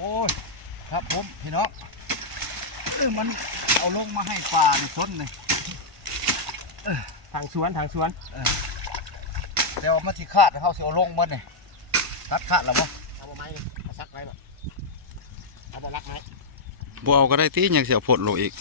อ้ยครับผมพี่น้องมันเอาลงมาให้ปลาในซ้นเลยทางสวนแต่ว่ามันที่ขาดเขาเสียเอาลงมันเลยขาดแล้วมั้งเอาไม้เอาซักไว้หน่อยเอาบลักไม้บ่เอาก็ได้ที่ยังเสียผลลงอีก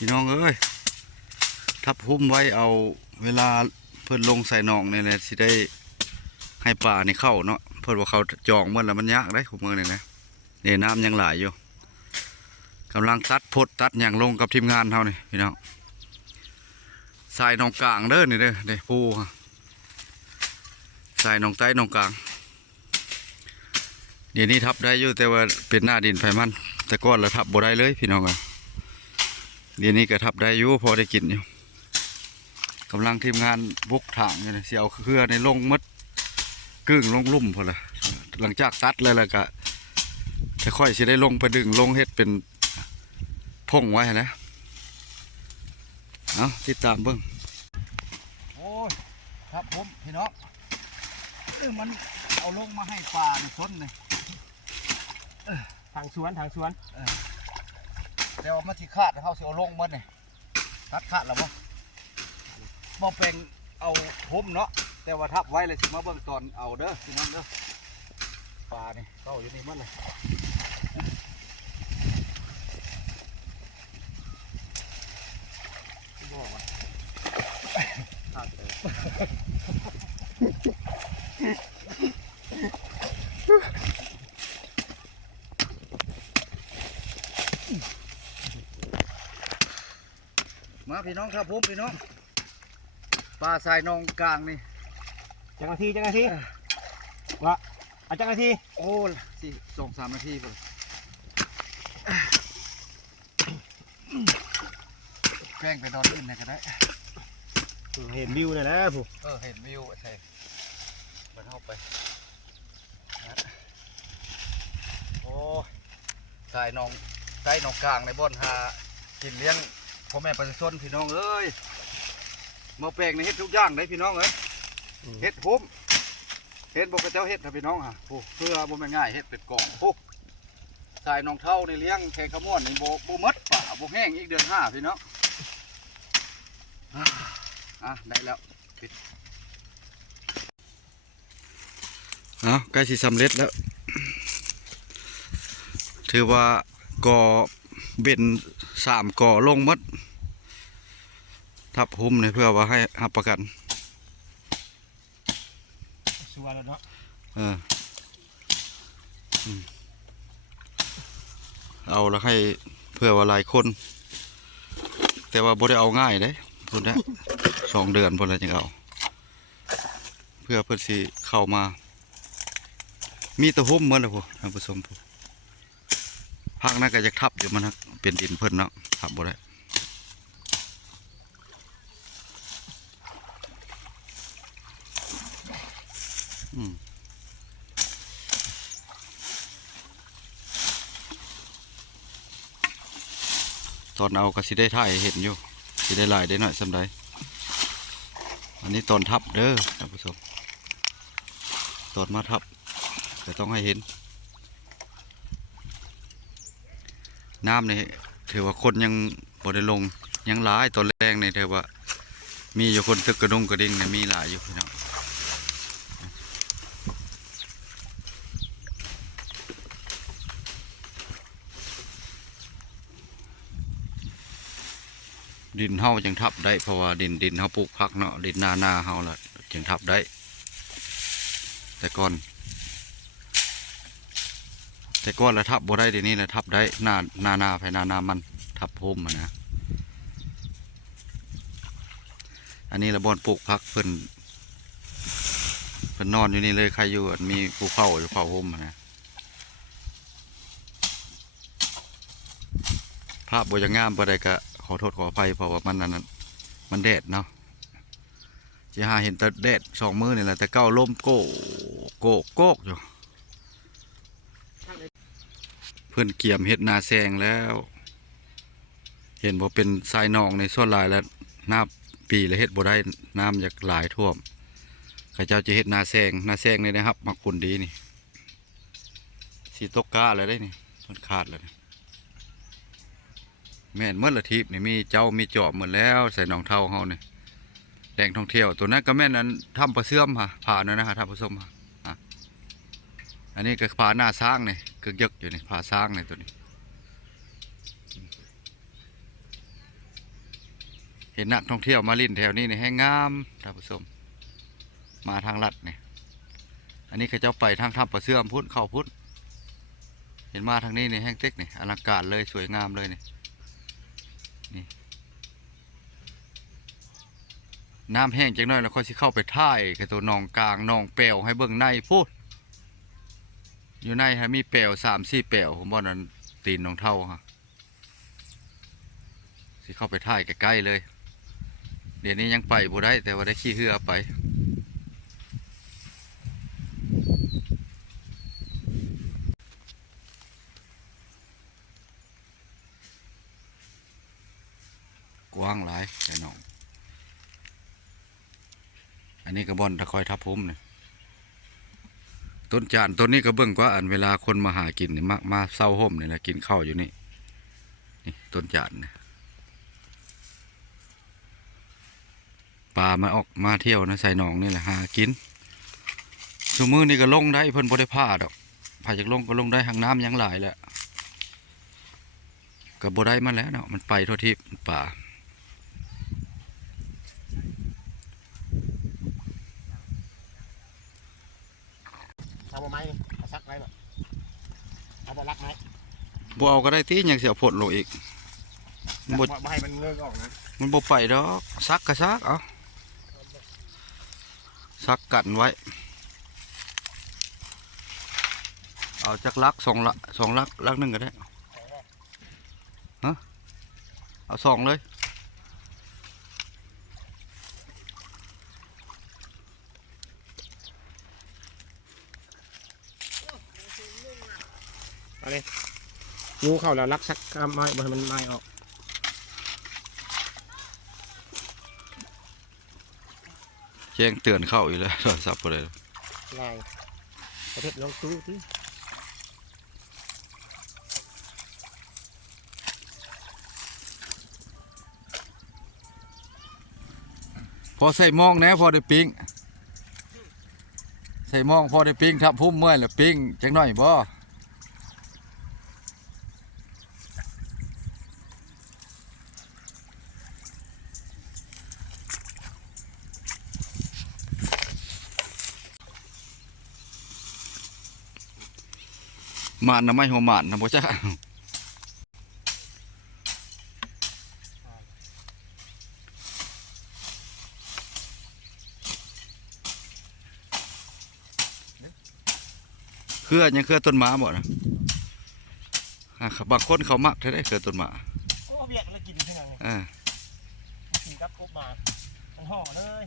พี่น้องเอ้ยทับหุ้มไว้เอาเวลาเพิ่นลงใส่หนองนี่แหละสิได้ให้ปลานี่เข้าเนาะเพิ่นว่าเขาจองเมื่อแล้วมันยากได้ของมือนี่นะนี่น้ำยังหลายอยู่กำลังตัดพดตัดอย่างลงกับทีมงานเท่านี่พี่น้องใส่หนองกลางเด้อนี่เด้อเด้ปูใส่หนองใต้หนองกลางเดี๋ยวนี้ทับได้อยู่แต่ว่าเป็นหน้าดินไฟมันแต่ก้อนเราทับบ่ได้เลยพี่น้องอะเดี๋ยวนี้ก็ทับได้อยู่พอได้กินอยู่กำลังทีมงานบุกถางอยู่เสียวเครือในลงมัดกึ่งลงลุ่มพอละหลังจากตัดเลยแล้วก็จะค่อยสิได้ลงไปดึงลงเฮ็ดเป็นพงไว้นะเอาติดตามเบิ่งโอ้ยครับผมพี่น้องมันเอาลงมาให้ปลาในซ้นเลยทางสวนแต่ว่ามันที่ขาดเขาเสียเอาลงมันเลยขาดแล้วมั้งบ่เป็นเอาทุ่มเนาะแต่ว่าทับไว้เลยสิมาเบิ่งตอนเอาเด้อพี่น้องเด้อปลานี่เข้าอยู่นี่มันเลยบอกว่าขาดเลยมาพี่น้องครับผมพี่น้องปลาทรายนองกลางนี่จังนาทีว่าเอาจังนาทีโอ้สิ2-3 นาทีพอแกล้งไปนอนอื่นเลยก็ได้เห็นวิวเลยนะผู้เห็นวิวใช่มันเข้าไปโอ้ทรายนองใต้นองกลางในบ่อนหากินเลี้ยงพ่อแม่ประชาชนพี่น้องเอ้ยมาแปลงในเฮ็ดทุกอย่างได้พี่น้องเอ้ยเฮ็ดหุ้มเฮ็ดบอกกับเจ้าเฮ็ดนะพี่น้องฮะเพื่อบ่แม่นง่ายเฮ็ดเป็นกล่องสายน้องเท่าในเลี้ยงแค่ขม้วนในบ่มดป่าบ่แห้งอีกเดือน5พี่น้องได้แล้วปิดใกล้สิสำเร็จแล้วถือว่าก่อเบ็น3 ก่อลงมัดทับหุ้มเพื่อว่าให้รับประกันชัวร์แล้วเนาะเอาแล้วให้เพื่อว่าหลายคนแต่ว่าบ่ได้เอาง่ายเด้พุ่นนะ2 เดือนพุ่นแล้วจึงเอาเพื่อเพิ่นสิเข้ามามีตะหุ้มเหมือนแล้วพุ่นท่านผู้ชมพุ่นภาคนั้นก็จะทับอยู่มันเป็นดินเพิ่นเนาะทับบ่ได้ตอนเอาก็สิได้ถ่ายเห็นอยู่สิได้ลายได้หน่อยสำใดอันนี้ตอนทับเด้อท่านผู้ชมตอนมาทับจะต้องให้เห็นน้ำนี่ถือว่าคนยังบ่ได้ลงยังหลายตอนแรงนี่ถือว่ามีอยู่คนตึกกระดงกระดิ่งเนี่ยมีหลายอยู่พี่น้องดินเฮาจึงทับได้เพราะว่าดินเฮาปลูกผักเนาะดินหน้าเฮาละจึงทับได้แต่ก่อนแล้วทับบ่ได้เดี๋ยวนี้แหละทับได้หน้าภายหน้ามันทับพุ่มนะอันนี้ละบอนปลูกผักเพิ่นนอนอยู่นี่เลยใครอยู่มีภูเขาอยู่เขาพุ่มนะภาพบ่ยังงามบ่ได้ก็ขอโทษขออภัยเพราะว่ามันนั้นมันแดดเนาะจ จะหาเห็นแต่แดดสองมือนี่แหละแต่เก้าลมโกโกโกกอยู่เพื่อนเกี่ยมเห็ดนาแซงแล้ว เห็นบอกเป็นทรายนองในส่วนหลายแล้วน้ำปีและเห็ดบ่ได้น้ำอยากหลายท่วมข้าเจ้าจะเห็ดนาแซงนี่นะครับมักผลดีนี่สีตกกาเลยได้นี่มันขาดเลยแม่นเมื่อละทิพย์นี่มีเจ้ามีจอบหมดแล้วใส่หนองเท่าเฮาเนี่ยแดงท่องเที่ยวตัวนั้นก็แม่นนั้นทำปลาเสื่อมค่ะผ่านั่นนะฮะทำปลาส้มค่ะอันนี้ก็ผ่าหน้าช้างเนี่ยก็ยึกอยู่นี่ผ่าช้างเนี่ยตัวนี้เห็นนักท่องเที่ยวมาลิ้นแถวนี้เนี่ยให้งามท่านผู้ชมมาทางลัดเนี่ยอันนี้เขาเจ้าไปทางทำปลาเสื่อมพุทธเข้าพุทธเห็นมาทางนี้เนี่ยแห้งเต็กเนี่ยอลังการเลยสวยงามเลยเนี่ยนี่น้ำแห้งจังน้อยแล้วค่อยสิเข้าไปท่ายกับตัวหนองกลางหนองแปวให้เบิ่งในพูดอยู่ในฮะมีแปว3-4แปวผมบอกนั้นตีนหนองเท่าฮะสิเข้าไปท่ายใกล้ๆเลยเดี๋ยวนี้ยังไปบ่ได้แต่ว่าได้ขี่เรือไปกว้างหลายแต่น้องอันนี้ก็บ่อนตะคอยทับผมเนี่ยต้นจานต้นนี้ก็เบิ่งกว่าอันเวลาคนมาหากินเนี่ยมาเศร้าห่มเนี่ยนะกินข้าวอยู่นี่นี่ต้นจานเนี่ยปลามาออกมาเที่ยวนะใส่หนองนี่แหละหากินสมือนี่ก็ลงได้เพิ่นบ่ได้พาดอกพาจากลงก็ลงได้หางน้ำยังหลายแหละก็บ่ได้มาแล้วเนาะมันไปทั่วทิพย์ป่าเอาบ่ไม้เอาซักไว้บ่เอาบ่รักไม้ บ่เอาก็ได้ตียังเสียผลลงอีกบ่ บ่ให้มันเงือกออกนะ มันบ่ไปดอกซักก็ซักเอาซักกันไว้เอาจักลัก2 ลักลักหนึ่งก็ได้ฮะเอา2เลยเอาเลยงูเข้าแล้วรักซักไม้บ่ให้มันไม้ออก แจ้งเตือนเข้าอีกแล้วโทรศัพท์บ่ได้ ลายประเทศลองตู้ที่ พอใส่หมองแหน่พอได้ปิ้งใส่หมองพอได้ปิ้งทับพุ่มเมื่อยแล้วปิ้งจังหน่อยบ่หมานนะไม่หัวหมานนะบ่จ้าเครือยังเครือต้นหมาบ่นะบางคนเขามักได้เครือต้นหมา โอ้เบียดแล้วกินที่ไหน อ่า กินกับกบมามันห่อเลย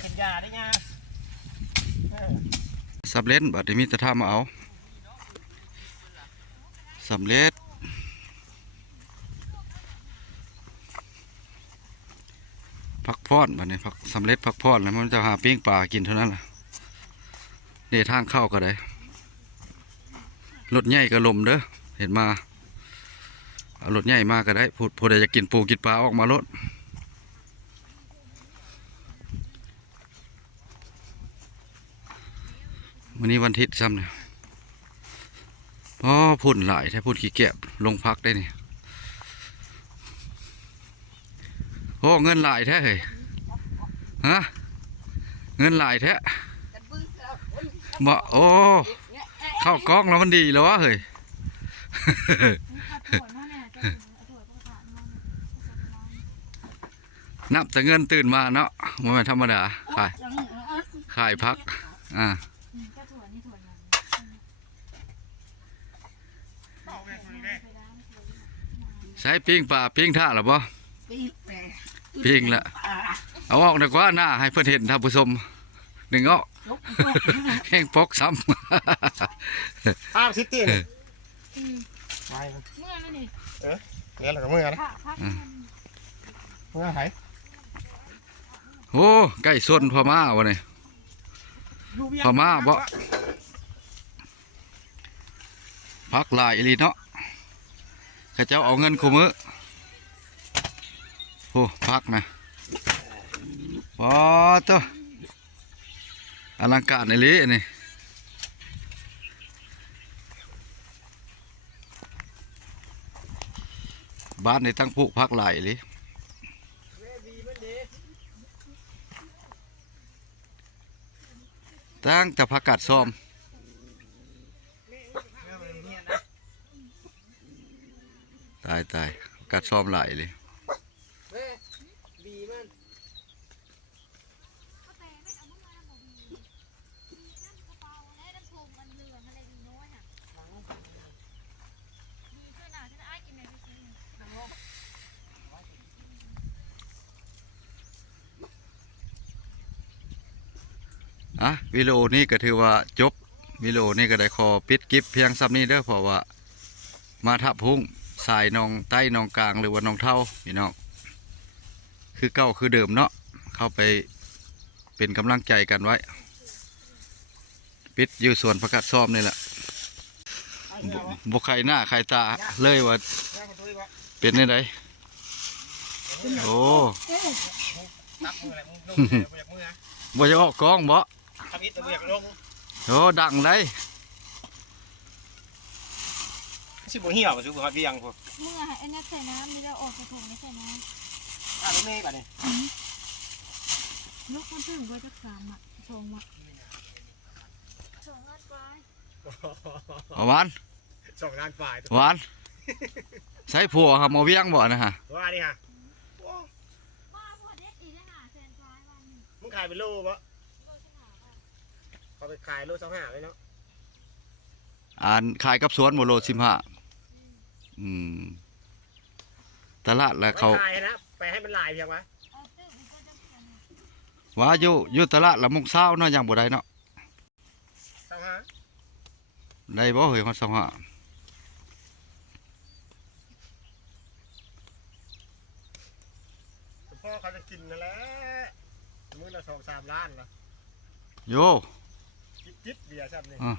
เป็นยาได้ไง สำเร็จบัดนี้มีแต่ท่ามาเอาสำเร็จพักพอนบัดนี้พักสำเร็จพักพอนแล้วมันจะหาปิ้งปลากินเท่านั้นล่ะนี่ทางเข้าก็ได้รถใหญ่ก็ลมเด้อเห็นมาเอารถใหญ่มาก็ได้พูดใดจะกินปูกินปลาออกมารถวันนี้วันอาทิตย์ซ้ำเนี่ยพุ่นหลายถ้าพุ่นขี้เกียจลงพักได้นี่โอ้เงินหลายแท้เฮ้ยฮะเงินหลายแท้มาโอ้เข้ากล้องแล้วมันดีแล้ววะเฮ้ย นับแต่เงินตื่นมาเนาะมันไม่ธรรมดาขายพักใช้ปิ้งปลาปิ้งท่าหรือเปล่า ปิ้งละเอาออกดีกว่าหน้าให้เพื่อนเห็นท่านผู้ชมหนึ่งเอาแห้งปอกซ้ ข้าวซิตี้นี่ อืม ไป เมื่อแล้วนี่ เนี่ยเราก็มือนะ ผ้าพัก มือไหน ำโอ้ใกล้ส้นพม่าวะเนี่ยพม่าบ่พักหลายอีหลีเนาะข้าเจ้าเอาเงินคุมือโอ้พักนะว้าตัวอลังการอีหลีนี่บ้านในตั้งผู้พักหลายอีหลีตั้งแต่พักกาดซ้อมตายตายกัดซ้อมหลายเลย อ่ะวิดีโอนี้ก็ถือว่าจบวิดีโอนี้ก็ได้ขอปิดคลิปเพียงซ้ำนี้เด้อเพราะว่ามาทับพุ่งสายนองใต้นองกลางหรือว่านองเท่าพี่น้องคือเก่าคือเดิมเนาะเข้าไปเป็นกำลังใจกันไว้ปิดอยู่ส่วนประกาศซ้อมนี่แหละบุกใครหน้าใครตาเลยว่าเป็นได้ไดโอ้ ตักมืออะไรมึงลงเลยมือนะ บ่จะออกกล้องบ่ ทำอิฐแต่อยากลง โอ้ดังได้ สิบ่เหี่ยวสิบ่ฮอดเวียงพวก เมื่อไอ้นักใส่น้ำนี่เราออกกระถงไม่ใส่น้ อ้าวรถเมย์ป่ะนี่ ำลูกคนถึงก็จะสามอ่ะชงอ่ะชงนัดไป เอาหวาน 2 ล้านฝ่าย หวานใส่ผัวครับมาเวียงบ่นะฮะ ว่านี่ฮะ บ้าพอเด็กอีกแล้วหาแสนฟ้าวันนี้ มึงขายเป็นโลบ่ โลชนะป่ะ เขาไปขายโล25เลยเนาะ อ่านขายกับสวนโมโล15ตลาดแล้วเขา ขายนะไปให้มันลายเพียงวะ เอาตึ้งก็จะเป็น ว่าอยู่ตลาดละมุงเช้าเนาะยังบ่ได้เนาะ 25 ได้บ่เฮ้ยฮอด25 พ่อเขาจะกินนั่นแหละมื้อละ2-3 ล้านละ โย จิ๊บเบียร์ซับนี่ อ่ะ